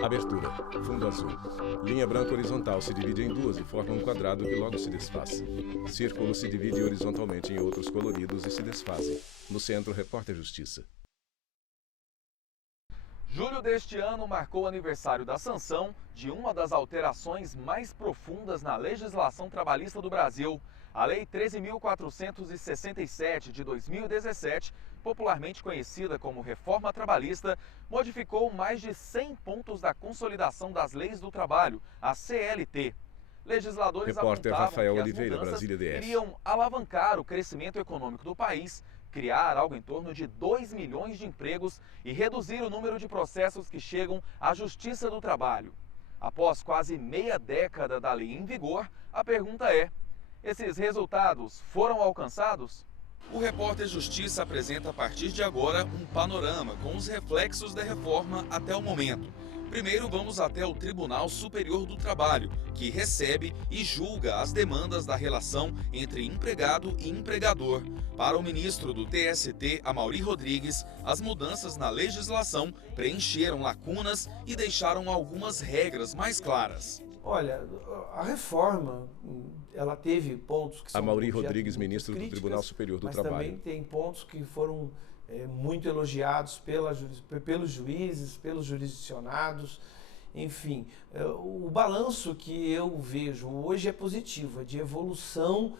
Abertura. Fundo azul. Linha branca horizontal se divide em duas e forma um quadrado que logo se desfaz. Círculo se divide horizontalmente em outros coloridos e se desfazem. No centro, repórter Justiça. Julho deste ano marcou o aniversário da sanção de uma das alterações mais profundas na legislação trabalhista do Brasil. A Lei 13.467 de 2017, popularmente conhecida como Reforma Trabalhista, modificou mais de 100 pontos da Consolidação das Leis do Trabalho, a CLT. Legisladores Repórter apontavam Rafael que as Oliveira, mudanças Brasília DF. iriam alavancar o crescimento econômico do país, criar algo em torno de 2 milhões de empregos e reduzir o número de processos que chegam à Justiça do Trabalho. Após quase meia década da lei em vigor, a pergunta é: esses resultados foram alcançados? O repórter Justiça apresenta a partir de agora um panorama com os reflexos da reforma até o momento. Primeiro vamos até o Tribunal Superior do Trabalho, que recebe e julga as demandas da relação entre empregado e empregador. Para o ministro do TST, Amaury Rodrigues, as mudanças na legislação preencheram lacunas e deixaram algumas regras mais claras. Olha, a reforma, ela teve pontos que são Amaury Rodrigues, ministro do Tribunal Superior do Trabalho. Mas também tem pontos que foram muito elogiados pelos juízes, pelos jurisdicionados, enfim. O balanço que eu vejo hoje é positivo, é de evolução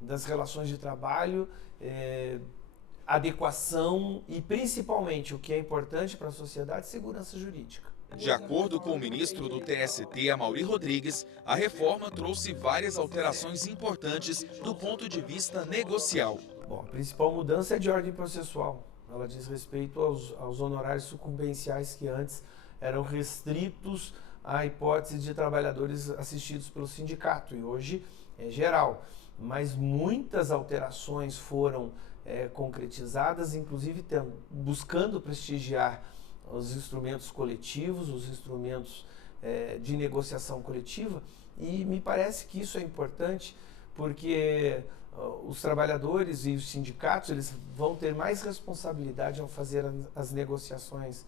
das relações de trabalho, adequação e, principalmente, o que é importante para a sociedade, segurança jurídica. De acordo com o ministro do TST, Amaury Rodrigues, a reforma trouxe várias alterações importantes do ponto de vista negocial. Bom, a principal mudança é de ordem processual. Ela diz respeito aos honorários sucumbenciais que antes eram restritos à hipótese de trabalhadores assistidos pelo sindicato, e hoje é geral. Mas muitas alterações foram concretizadas, inclusive buscando prestigiar os instrumentos coletivos, os instrumentos de negociação coletiva, e me parece que isso é importante porque os trabalhadores e os sindicatos eles vão ter mais responsabilidade ao fazer as negociações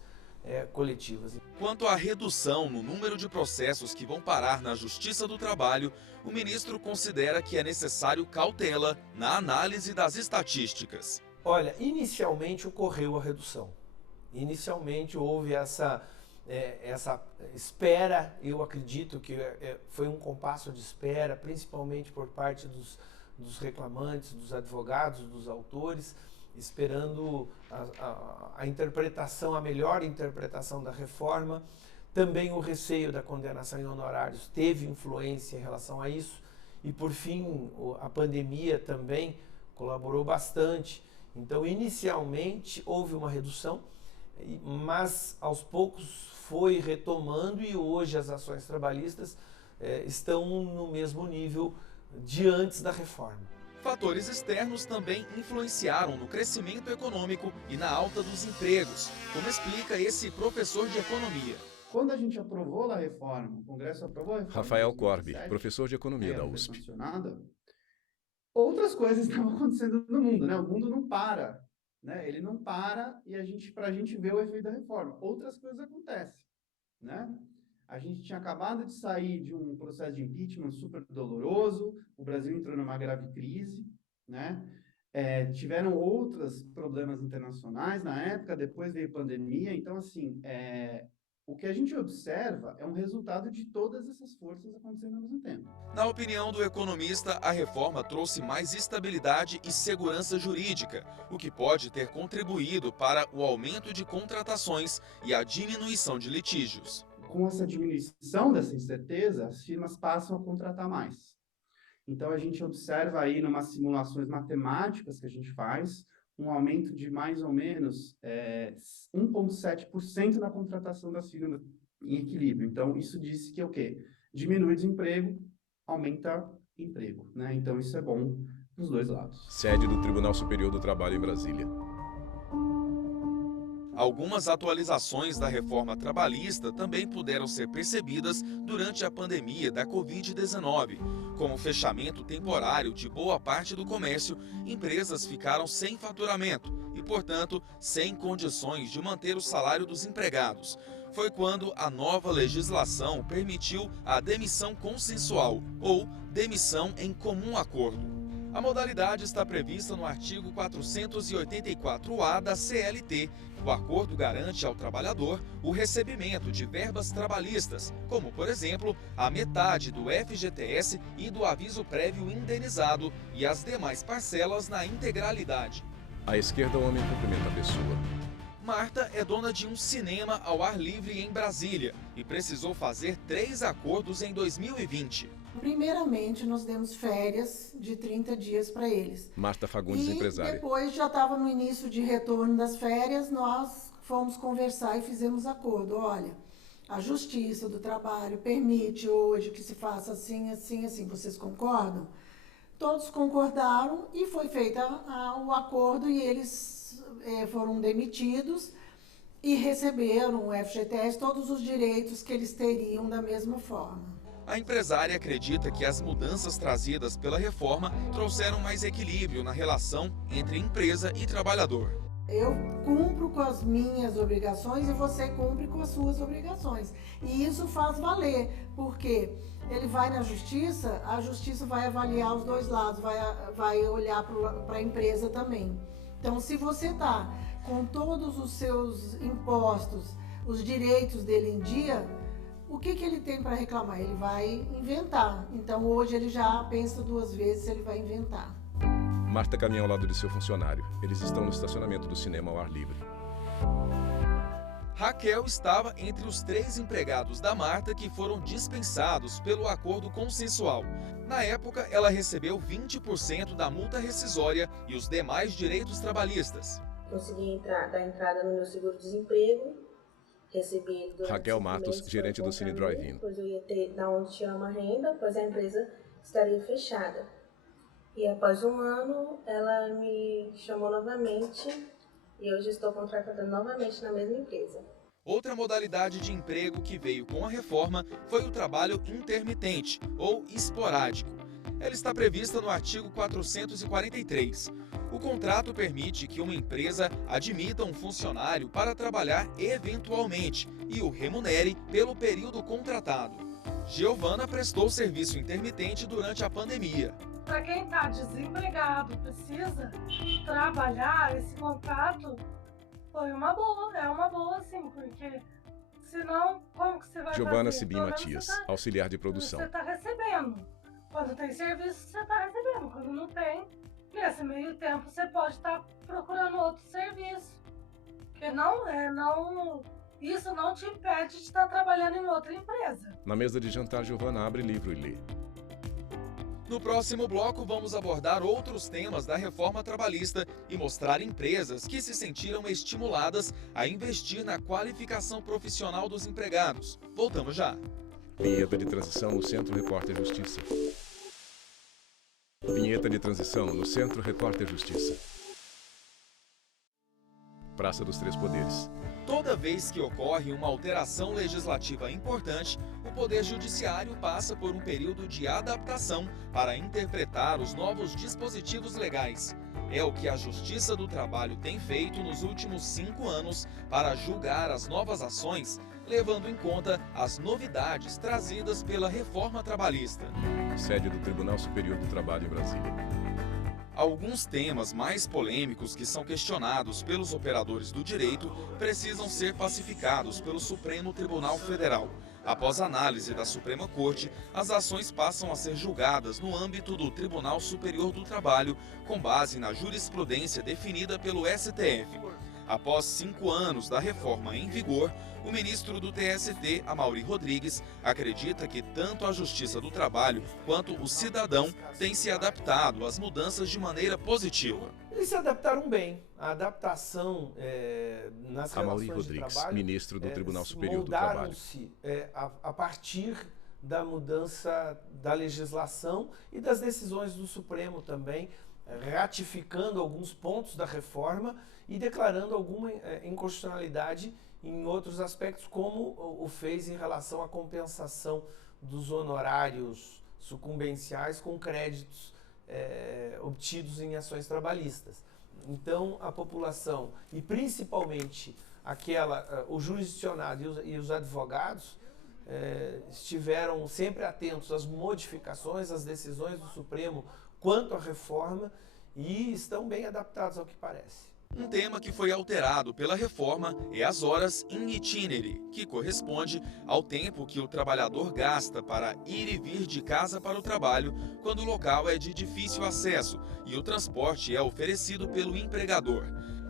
coletivas. Quanto à redução no número de processos que vão parar na Justiça do Trabalho, o ministro considera que é necessário cautela na análise das estatísticas. Olha, inicialmente ocorreu a redução. Inicialmente houve essa espera, eu acredito que foi um compasso de espera, principalmente por parte dos reclamantes, dos advogados, dos autores, esperando a interpretação, a melhor interpretação da reforma. Também o receio da condenação em honorários teve influência em relação a isso. E, por fim, a pandemia também colaborou bastante. Então, inicialmente, houve uma redução, mas aos poucos foi retomando e hoje as ações trabalhistas estão no mesmo nível de antes da reforma. Fatores externos também influenciaram no crescimento econômico e na alta dos empregos, como explica esse professor de economia. Quando a gente aprovou a reforma, o Congresso aprovou a reforma... Rafael Corbi, professor de economia da USP. Outras coisas estavam acontecendo no mundo, né? O mundo não para, né? Ele não para e para a gente ver o efeito da reforma. Outras coisas acontecem, né? A gente tinha acabado de sair de um processo de impeachment super doloroso, o Brasil entrou numa grave crise, né? Tiveram outros problemas internacionais na época, depois veio pandemia, então, assim, o que a gente observa é um resultado de todas essas forças acontecendo ao mesmo tempo. Na opinião do economista, a reforma trouxe mais estabilidade e segurança jurídica, o que pode ter contribuído para o aumento de contratações e a diminuição de litígios. Com essa diminuição dessa incerteza, as firmas passam a contratar mais. Então, a gente observa aí, numas simulações matemáticas que a gente faz, um aumento de mais ou menos 1,7% na contratação das firmas em equilíbrio. Então, isso diz que é o quê? Diminui desemprego, aumenta emprego, né? Então, isso é bom para os dois lados. Sede do Tribunal Superior do Trabalho em Brasília. Algumas atualizações da reforma trabalhista também puderam ser percebidas durante a pandemia da Covid-19. Com o fechamento temporário de boa parte do comércio, empresas ficaram sem faturamento e, portanto, sem condições de manter o salário dos empregados. foi quando a nova legislação permitiu a demissão consensual ou demissão em comum acordo. A modalidade está prevista no artigo 484-A da CLT. O acordo garante ao trabalhador o recebimento de verbas trabalhistas, como, por exemplo, a metade do FGTS e do aviso prévio indenizado e as demais parcelas na integralidade. À esquerda, o homem cumprimenta a pessoa. Marta é dona de um cinema ao ar livre em Brasília e precisou fazer 3 acordos em 2020. Primeiramente, nós demos férias de 30 dias para eles. Marta Fagundes, empresária. Depois, já estava no início de retorno das férias, nós fomos conversar e fizemos acordo. Olha, a Justiça do Trabalho permite hoje que se faça assim, assim, assim. Vocês concordam? Todos concordaram e foi feito o acordo e eles foram demitidos e receberam o FGTS, todos os direitos que eles teriam da mesma forma. A empresária acredita que as mudanças trazidas pela reforma trouxeram mais equilíbrio na relação entre empresa e trabalhador. Eu cumpro com as minhas obrigações e você cumpre com as suas obrigações. E isso faz valer, porque ele vai na justiça, a justiça vai avaliar os dois lados, vai olhar para a empresa também. Então, se você está com todos os seus impostos, os direitos dele em dia, o que ele tem para reclamar? Ele vai inventar. Então, hoje ele já pensa 2 vezes se ele vai inventar. Marta caminha ao lado de seu funcionário. Eles estão no estacionamento do cinema ao ar livre. Raquel estava entre os 3 empregados da Marta que foram dispensados pelo acordo consensual. Na época, ela recebeu 20% da multa rescisória e os demais direitos trabalhistas. Consegui dar entrada no meu seguro-desemprego. Recebi Raquel Matos, gerente do Cine Drive-In. Depois eu ia ter da onde tirar uma renda, pois a empresa estaria fechada. E após 1 ano, ela me chamou novamente e hoje estou contratada novamente na mesma empresa. Outra modalidade de emprego que veio com a reforma foi o trabalho intermitente ou esporádico. Ela está prevista no artigo 443. O contrato permite que uma empresa admita um funcionário para trabalhar eventualmente e o remunere pelo período contratado. Giovana prestou serviço intermitente durante a pandemia. Para quem está desempregado, precisa trabalhar, esse contrato foi uma boa, é uma boa sim, porque senão como que você vai Giovana fazer? Sibim Matias, auxiliar de produção. Você está recebendo. Quando tem serviço, você está recebendo. Quando não tem, nesse meio tempo você pode estar procurando outro serviço. Porque isso não te impede de estar trabalhando em outra empresa. Na mesa de jantar, Giovana abre livro e lê. No próximo bloco, vamos abordar outros temas da reforma trabalhista e mostrar empresas que se sentiram estimuladas a investir na qualificação profissional dos empregados. Voltamos já. Vinheta de transição no Centro Repórter Justiça. Vinheta de transição no Centro Repórter Justiça. Praça dos Três Poderes. Toda vez que ocorre uma alteração legislativa importante, o Poder Judiciário passa por um período de adaptação para interpretar os novos dispositivos legais. É o que a Justiça do Trabalho tem feito nos últimos 5 anos para julgar as novas ações, levando em conta as novidades trazidas pela reforma trabalhista. Sede do Tribunal Superior do Trabalho em Brasília. Alguns temas mais polêmicos que são questionados pelos operadores do direito precisam ser pacificados pelo Supremo Tribunal Federal. Após análise da Suprema Corte, as ações passam a ser julgadas no âmbito do Tribunal Superior do Trabalho, com base na jurisprudência definida pelo STF. Após 5 anos da reforma em vigor, o ministro do TST, Amaury Rodrigues, acredita que tanto a Justiça do Trabalho quanto o cidadão têm se adaptado às mudanças de maneira positiva. Eles se adaptaram bem. A adaptação nas Amaury relações de Rodrigues, trabalho, ministro do Tribunal Superior do Trabalho. moldaram-se a partir da mudança da legislação e das decisões do Supremo também, ratificando alguns pontos da reforma e declarando alguma inconstitucionalidade em outros aspectos, como o fez em relação à compensação dos honorários sucumbenciais com créditos obtidos em ações trabalhistas. Então, a população, e principalmente o jurisdicionado e os advogados estiveram sempre atentos às modificações, às decisões do Supremo quanto à reforma e estão bem adaptados ao que parece. Um tema que foi alterado pela reforma é as horas in itinere, que corresponde ao tempo que o trabalhador gasta para ir e vir de casa para o trabalho quando o local é de difícil acesso e o transporte é oferecido pelo empregador.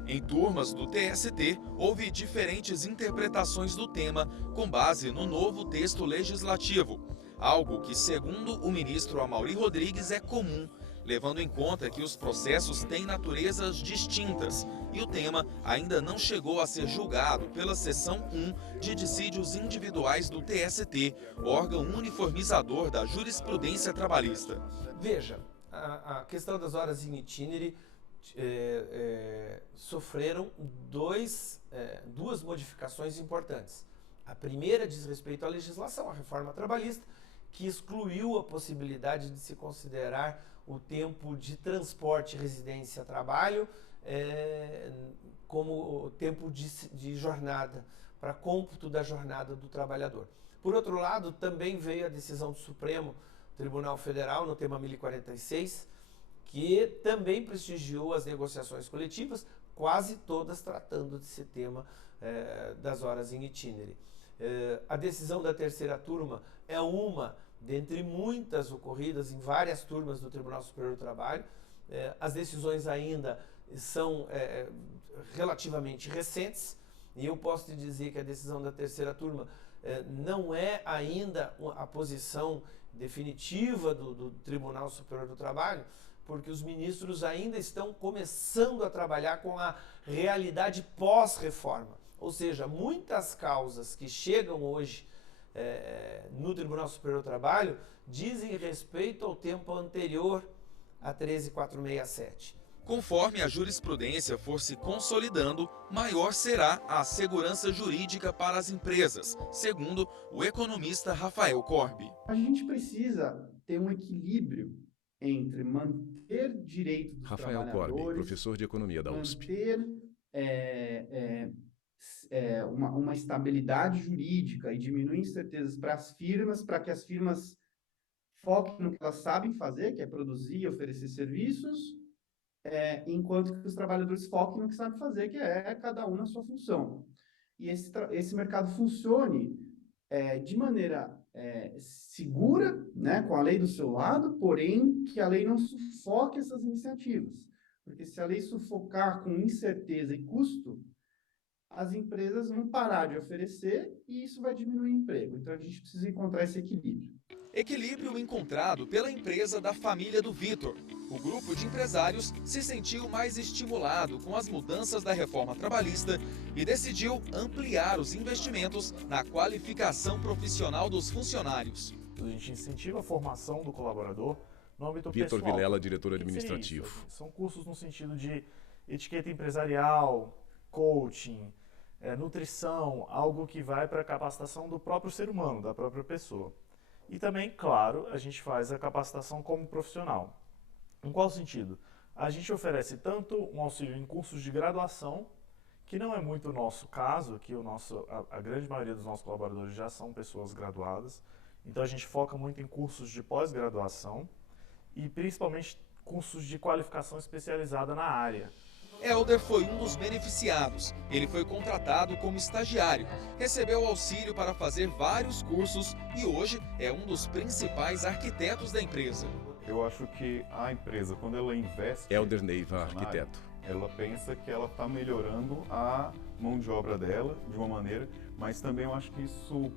Em turmas do TST, houve diferentes interpretações do tema com base no novo texto legislativo, algo que, segundo o ministro Amaury Rodrigues, é comum, levando em conta que os processos têm naturezas distintas e o tema ainda não chegou a ser julgado pela Seção 1 de Dissídios Individuais do TST, órgão uniformizador da jurisprudência trabalhista. Veja, a questão das horas in itinere sofreram duas modificações importantes. A primeira diz respeito à legislação, à reforma trabalhista, que excluiu a possibilidade de se considerar o tempo de transporte, residência, trabalho como tempo de jornada, para cômputo da jornada do trabalhador. Por outro lado, também veio a decisão do Supremo Tribunal Federal no tema 1046, que também prestigiou as negociações coletivas, quase todas tratando desse tema das horas in itinere. A decisão da terceira turma é uma dentre muitas ocorridas em várias turmas do Tribunal Superior do Trabalho. As decisões ainda são relativamente recentes, e eu posso te dizer que a decisão da terceira turma não é ainda a posição definitiva do Tribunal Superior do Trabalho, porque os ministros ainda estão começando a trabalhar com a realidade pós-reforma. Ou seja, muitas causas que chegam hoje no Tribunal Superior do Trabalho dizem respeito ao tempo anterior a 13.467. Conforme a jurisprudência for se consolidando, maior será a segurança jurídica para as empresas, segundo o economista Rafael Corbi. A gente precisa ter um equilíbrio entre manter direito dos Rafael Corbi, professor de economia da USP. Manter uma estabilidade jurídica e diminuir incertezas para as firmas, para que as firmas foquem no que elas sabem fazer, que é produzir e oferecer serviços, enquanto que os trabalhadores foquem no que sabem fazer, que é cada um na sua função. E esse mercado funcione de maneira segura, né, com a lei do seu lado, porém que a lei não sufoque essas iniciativas. Porque se a lei sufocar com incerteza e custo, as empresas vão parar de oferecer e isso vai diminuir o emprego. Então a gente precisa encontrar esse equilíbrio. Equilíbrio encontrado pela empresa da família do Vitor. O grupo de empresários se sentiu mais estimulado com as mudanças da reforma trabalhista e decidiu ampliar os investimentos na qualificação profissional dos funcionários. A gente incentiva a formação do colaborador no âmbito Vitor pessoal. Vilela, diretor administrativo. São cursos no sentido de etiqueta empresarial, coaching, nutrição, algo que vai para a capacitação do próprio ser humano, da própria pessoa. E também, claro, a gente faz a capacitação como profissional. Em qual sentido? A gente oferece tanto um auxílio em cursos de graduação, que não é muito o nosso caso, que a grande maioria dos nossos colaboradores já são pessoas graduadas, então a gente foca muito em cursos de pós-graduação e principalmente cursos de qualificação especializada na área. Helder foi um dos beneficiados. Ele foi contratado como estagiário, recebeu auxílio para fazer vários cursos e hoje é um dos principais arquitetos da empresa. Eu acho que a empresa, quando ela investe... Helder Neiva, arquiteto. Ela pensa que ela está melhorando a mão de obra dela de uma maneira, mas também eu acho que isso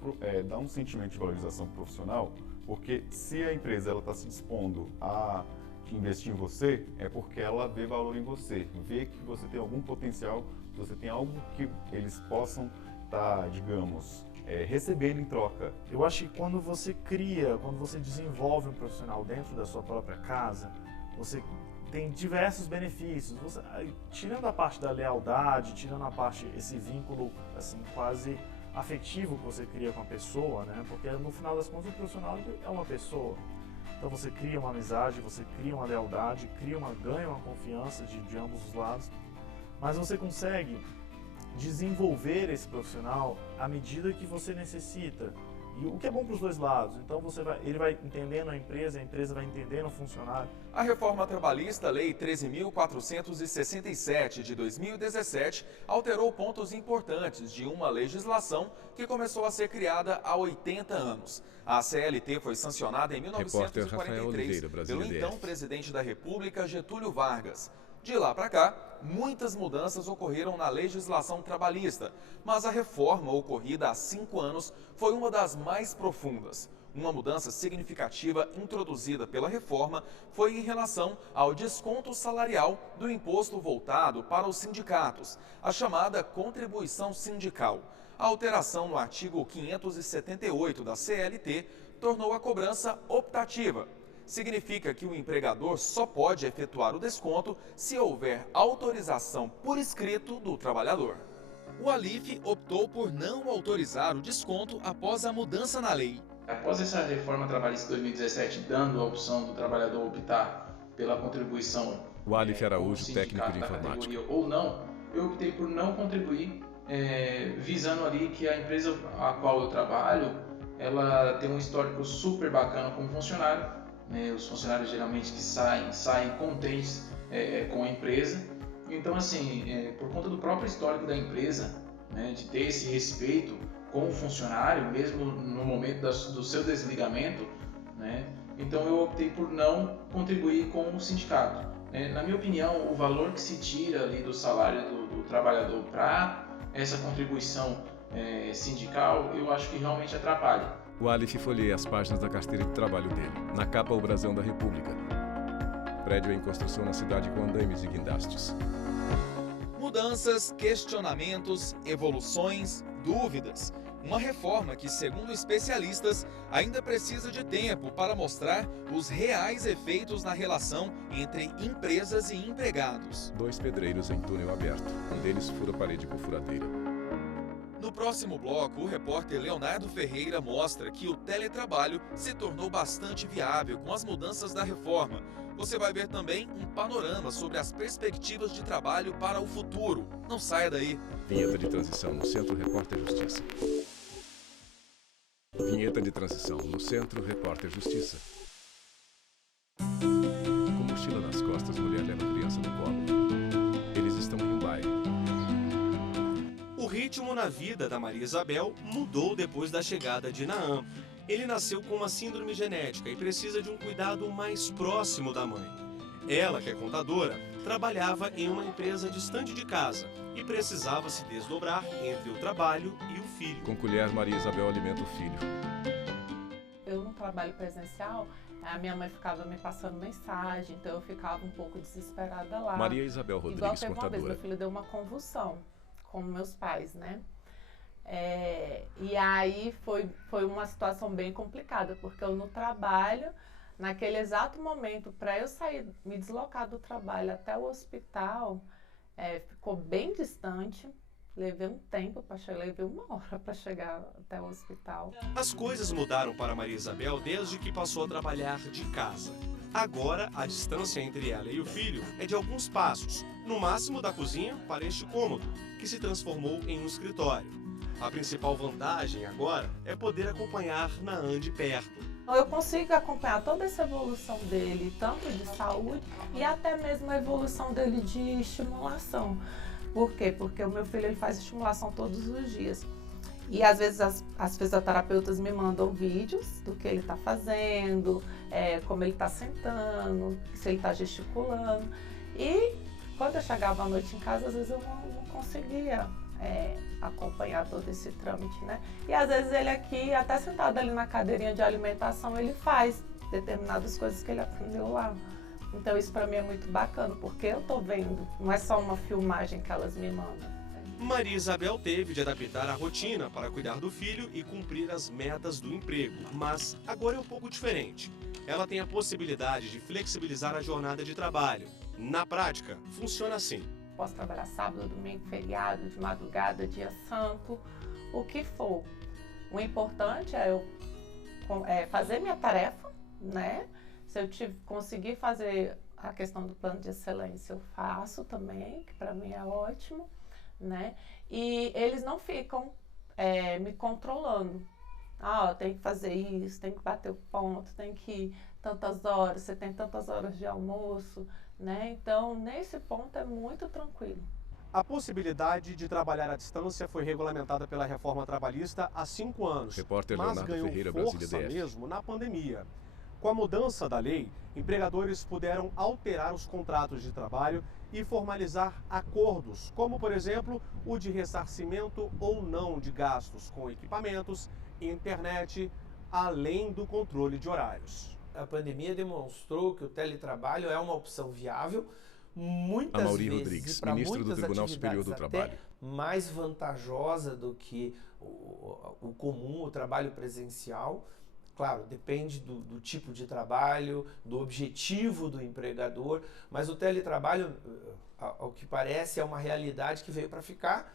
dá um sentimento de valorização profissional, porque se a empresa está se dispondo a investir em você, é porque ela vê valor em você, vê que você tem algum potencial, você tem algo que eles possam estar, digamos, recebendo em troca. Eu acho que quando você desenvolve um profissional dentro da sua própria casa, você tem diversos benefícios. Tirando a parte da lealdade, tirando a parte, esse vínculo assim, quase afetivo que você cria com a pessoa, né? Porque no final das contas o profissional é uma pessoa. Então você cria uma amizade, você cria uma lealdade, ganha uma confiança de ambos os lados, mas você consegue desenvolver esse profissional à medida que você necessita. E o que é bom para os dois lados. Então ele vai entendendo a empresa vai entendendo o funcionário. A reforma trabalhista, Lei 13.467 de 2017, alterou pontos importantes de uma legislação que começou a ser criada há 80 anos. A CLT foi sancionada em 1943 pelo então presidente da República, Getúlio Vargas. De lá para cá, muitas mudanças ocorreram na legislação trabalhista, mas a reforma ocorrida há 5 anos foi uma das mais profundas. Uma mudança significativa introduzida pela reforma foi em relação ao desconto salarial do imposto voltado para os sindicatos, a chamada contribuição sindical. A alteração no artigo 578 da CLT tornou a cobrança optativa. Significa que o empregador só pode efetuar o desconto se houver autorização por escrito do trabalhador. O Alif optou por não autorizar o desconto após a mudança na lei. Após essa reforma trabalhista de 2017, dando a opção do trabalhador optar pela contribuição o Alif Araújo, técnico de informática, ou não, eu optei por não contribuir, visando ali que a empresa a qual eu trabalho, ela tem um histórico super bacana como funcionário. Os funcionários geralmente que saem contentes com a empresa. Então, assim, por conta do próprio histórico da empresa, de ter esse respeito com o funcionário, mesmo no momento do seu desligamento, então eu optei por não contribuir com o sindicato. Na minha opinião, o valor que se tira ali do salário do trabalhador para essa contribuição sindical, eu acho que realmente atrapalha. O Alif folheia as páginas da carteira de trabalho dele. Na capa, o brasão da República. Prédio em construção na cidade com andaimes e guindastes. Mudanças, questionamentos, evoluções, dúvidas. Uma reforma que, segundo especialistas, ainda precisa de tempo para mostrar os reais efeitos na relação entre empresas e empregados. 2 pedreiros em túnel aberto. Um deles fura a parede com furadeira. No próximo bloco, o repórter Leonardo Ferreira mostra que o teletrabalho se tornou bastante viável com as mudanças da reforma. Você vai ver também um panorama sobre as perspectivas de trabalho para o futuro. Não saia daí. Vinheta de transição no Centro Repórter Justiça. Vinheta de transição no Centro Repórter Justiça. Com mochila nas costas, mulher leva criança no colo. Eles estão em um baile. O ritmo na vida da Maria Isabel mudou depois da chegada de Naam. Ele nasceu com uma síndrome genética e precisa de um cuidado mais próximo da mãe. Ela, que é contadora, trabalhava em uma empresa distante de casa e precisava se desdobrar entre o trabalho e o filho. Com colher, Maria Isabel alimenta o filho. Eu no trabalho presencial, a minha mãe ficava me passando mensagem, então eu ficava um pouco desesperada lá. Maria Isabel Rodrigues, igual teve contadora. Uma vez, meu filho deu uma convulsão com meus pais, né? E aí foi uma situação bem complicada, porque eu no trabalho, naquele exato momento, para eu sair, me deslocar do trabalho até o hospital, ficou bem distante. Levei um tempo para chegar, levei 1 hora para chegar até o hospital. As coisas mudaram para Maria Isabel desde que passou a trabalhar de casa. Agora, a distância entre ela e o filho é de alguns passos, no máximo da cozinha para este cômodo, que se transformou em um escritório. A principal vantagem agora é poder acompanhar Naam de perto. Eu consigo acompanhar toda essa evolução dele, tanto de saúde e até mesmo a evolução dele de estimulação. Por quê? Porque o meu filho ele faz estimulação todos os dias. E às vezes as fisioterapeutas me mandam vídeos do que ele está fazendo, como ele está sentando, se ele está gesticulando. E quando eu chegava à noite em casa, às vezes eu não conseguia acompanhar todo esse trâmite, né? E às vezes ele aqui, até sentado ali na cadeirinha de alimentação, ele faz determinadas coisas que ele aprendeu lá. Então isso para mim é muito bacana, porque eu tô vendo, não é só uma filmagem que elas me mandam. Maria Isabel teve de adaptar a rotina para cuidar do filho e cumprir as metas do emprego, mas agora é um pouco diferente. Ela tem a possibilidade de flexibilizar a jornada de trabalho. Na prática, funciona assim. Posso trabalhar sábado, domingo, feriado, de madrugada, dia santo, o que for. O importante é eu fazer minha tarefa, né? Se eu conseguir fazer a questão do plano de excelência, eu faço também, que para mim é ótimo, né? E eles não ficam me controlando. Tem que fazer isso, tem que bater o ponto, tem que ir tantas horas, você tem tantas horas de almoço, né? Então, nesse ponto é muito tranquilo. A possibilidade de trabalhar à distância foi regulamentada pela reforma trabalhista há 5 anos, Repórter mas Leonardo ganhou Ferreira, força Brasília DF. mesmo na pandemia. Com a mudança da lei, empregadores puderam alterar os contratos de trabalho e formalizar acordos, como, por exemplo, o de ressarcimento ou não de gastos com equipamentos, internet, além do controle de horários. A pandemia demonstrou que o teletrabalho é uma opção viável, muitas Amaury vezes, Rodrigues, e para ministro do muitas Tribunal Superior do atividades Trabalho. até mais vantajosa do que o comum, o trabalho presencial. Claro, depende do tipo de trabalho, do objetivo do empregador, mas o teletrabalho, ao que parece, é uma realidade que veio para ficar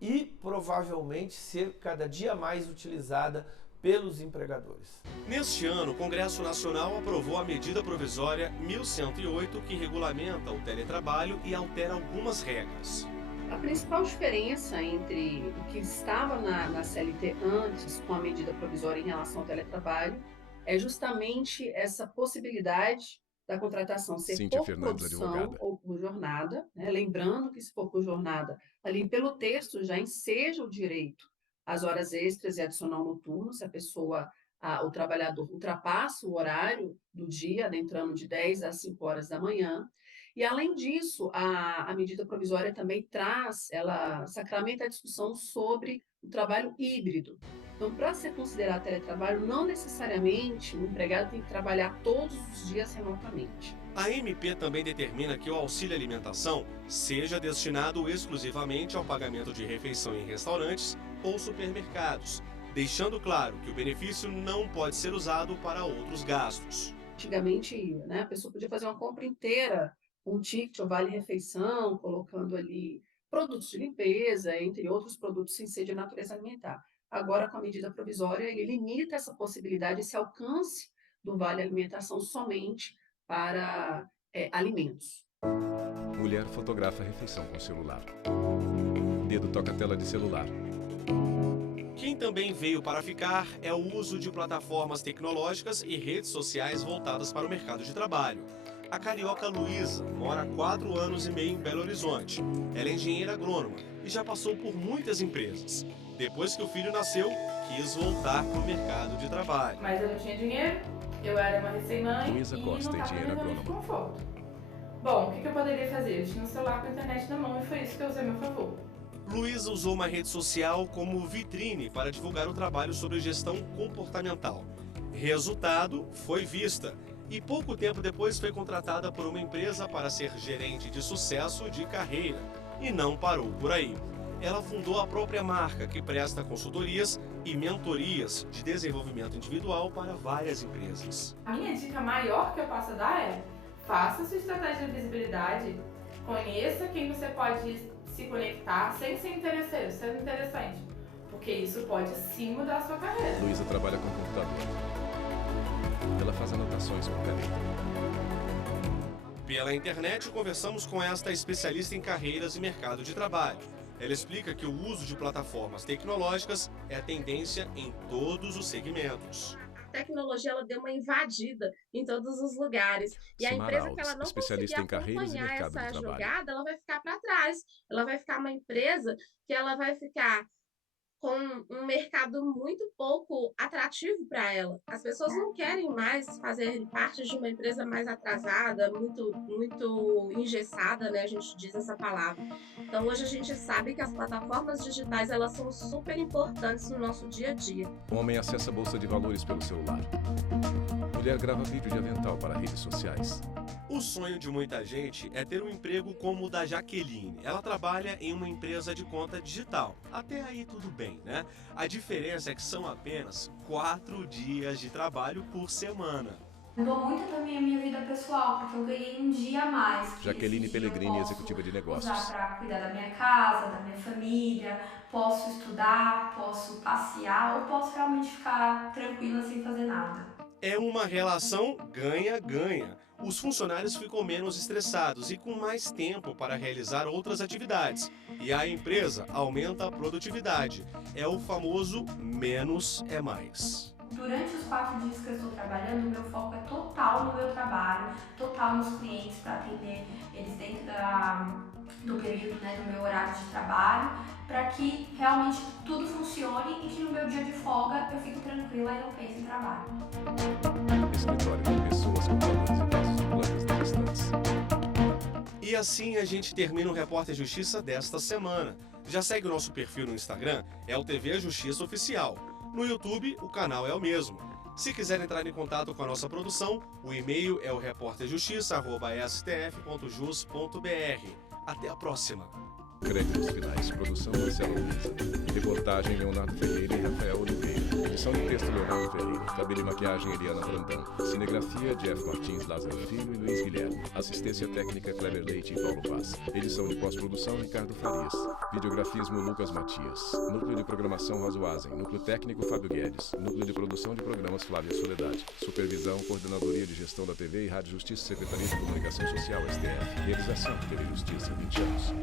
e provavelmente ser cada dia mais utilizada pelos empregadores. Neste ano, o Congresso Nacional aprovou a medida provisória 1108, que regulamenta o teletrabalho e altera algumas regras. A principal diferença entre o que estava na CLT antes com a medida provisória em relação ao teletrabalho é justamente essa possibilidade da contratação ser Cíntia por Fernandes, produção advogada. ou por jornada, né? Lembrando que se for por jornada, ali pelo texto já enseja o direito às horas extras e adicional noturno, se a pessoa, o trabalhador ultrapassa o horário do dia, entrando de 10 às 5 horas da manhã. E, além disso, a medida provisória também ela sacramenta a discussão sobre o trabalho híbrido. Então, para ser considerado teletrabalho, não necessariamente o empregado tem que trabalhar todos os dias remotamente. A MP também determina que o auxílio alimentação seja destinado exclusivamente ao pagamento de refeição em restaurantes ou supermercados, deixando claro que o benefício não pode ser usado para outros gastos. Antigamente, né, a pessoa podia fazer uma compra inteira, um ticket ou vale-refeição, colocando ali produtos de limpeza, entre outros produtos sem ser de natureza alimentar. Agora, com a medida provisória, ele limita essa possibilidade, esse alcance do vale-alimentação somente para alimentos. Mulher fotografa a refeição com celular. Dedo toca a tela de celular. Quem também veio para ficar é o uso de plataformas tecnológicas e redes sociais voltadas para o mercado de trabalho. A carioca Luísa mora há 4 anos e meio em Belo Horizonte. Ela é engenheira agrônoma e já passou por muitas empresas. Depois que o filho nasceu, quis voltar para o mercado de trabalho. Mas eu não tinha dinheiro, eu era uma recém-mãe Luísa Costa, e não engenheira estava de agrônoma. conforto. Bom, o que eu poderia fazer? Eu tinha um celular com a internet na mão e foi isso que eu usei a meu favor. Luísa usou uma rede social como vitrine para divulgar o trabalho sobre gestão comportamental. Resultado, foi vista. E pouco tempo depois foi contratada por uma empresa para ser gerente de sucesso de carreira. E não parou por aí. Ela fundou a própria marca, que presta consultorias e mentorias de desenvolvimento individual para várias empresas. A minha dica maior que eu posso dar é: faça sua estratégia de visibilidade, conheça quem você pode se conectar sem ser interesseiro, sendo interessante, porque isso pode sim mudar a sua carreira. Luísa trabalha com computador. Ela faz anotações com caneta. Pela internet, conversamos com esta especialista em carreiras e mercado de trabalho. Ela explica que o uso de plataformas tecnológicas é a tendência em todos os segmentos. A tecnologia ela deu uma invadida em todos os lugares. E a empresa que ela não conseguir acompanhar essa jogada, ela vai ficar para trás. Ela vai ficar uma empresa que ela vai ficar com um mercado muito pouco atrativo para ela. As pessoas não querem mais fazer parte de uma empresa mais atrasada, muito engessada, né? A gente diz essa palavra. Então, hoje a gente sabe que as plataformas digitais elas são super importantes no nosso dia a dia. Homem acessa a bolsa de valores pelo celular. Mulher grava vídeo de avental para redes sociais. O sonho de muita gente é ter um emprego como o da Jaqueline. Ela trabalha em uma empresa de conta digital. Até aí tudo bem, né? A diferença é que são apenas 4 dias de trabalho por semana. Mudou muito também a minha vida pessoal, porque eu ganhei um dia a mais. Jaqueline Pellegrini, executiva de negócios. Usar para cuidar da minha casa, da minha família, posso estudar, posso passear ou posso realmente ficar tranquila sem fazer nada. É uma relação ganha-ganha. Os funcionários ficam menos estressados e com mais tempo para realizar outras atividades. E a empresa aumenta a produtividade. É o famoso menos é mais. Durante os 4 dias que eu estou trabalhando, o meu foco é total no meu trabalho, total nos clientes, para atender eles dentro do período, né, do meu horário de trabalho, para que realmente tudo funcione e que no meu dia de folga eu fique tranquila e não pense em trabalho. Escritório com pessoas com valores e passos planos distantes. E assim a gente termina o Repórter Justiça desta semana. Já segue o nosso perfil no Instagram, é o TV Justiça Oficial. No YouTube, o canal é o mesmo. Se quiser entrar em contato com a nossa produção, o e-mail é o reporterjustiça@stf.jus.br. Até a próxima! Créditos finais, produção Marcelo Luiza. Reportagem Leonardo Ferreira e Rafael Oliveira. Edição de texto Leonardo Ferreira. Cabelo e maquiagem Eliana Brandão. Cinegrafia Jeff Martins, Lázaro Filho e Luiz Guilherme. Assistência técnica Kleber Leite e Paulo Paz. Edição de pós-produção Ricardo Farias. Videografismo Lucas Matias. Núcleo de programação Rosuazen. Núcleo técnico Fábio Guedes. Núcleo de produção de programas Flávia Soledade. Supervisão, Coordenadoria de Gestão da TV e Rádio Justiça, Secretaria de Comunicação Social, STF. Realização TV Justiça, 20 anos.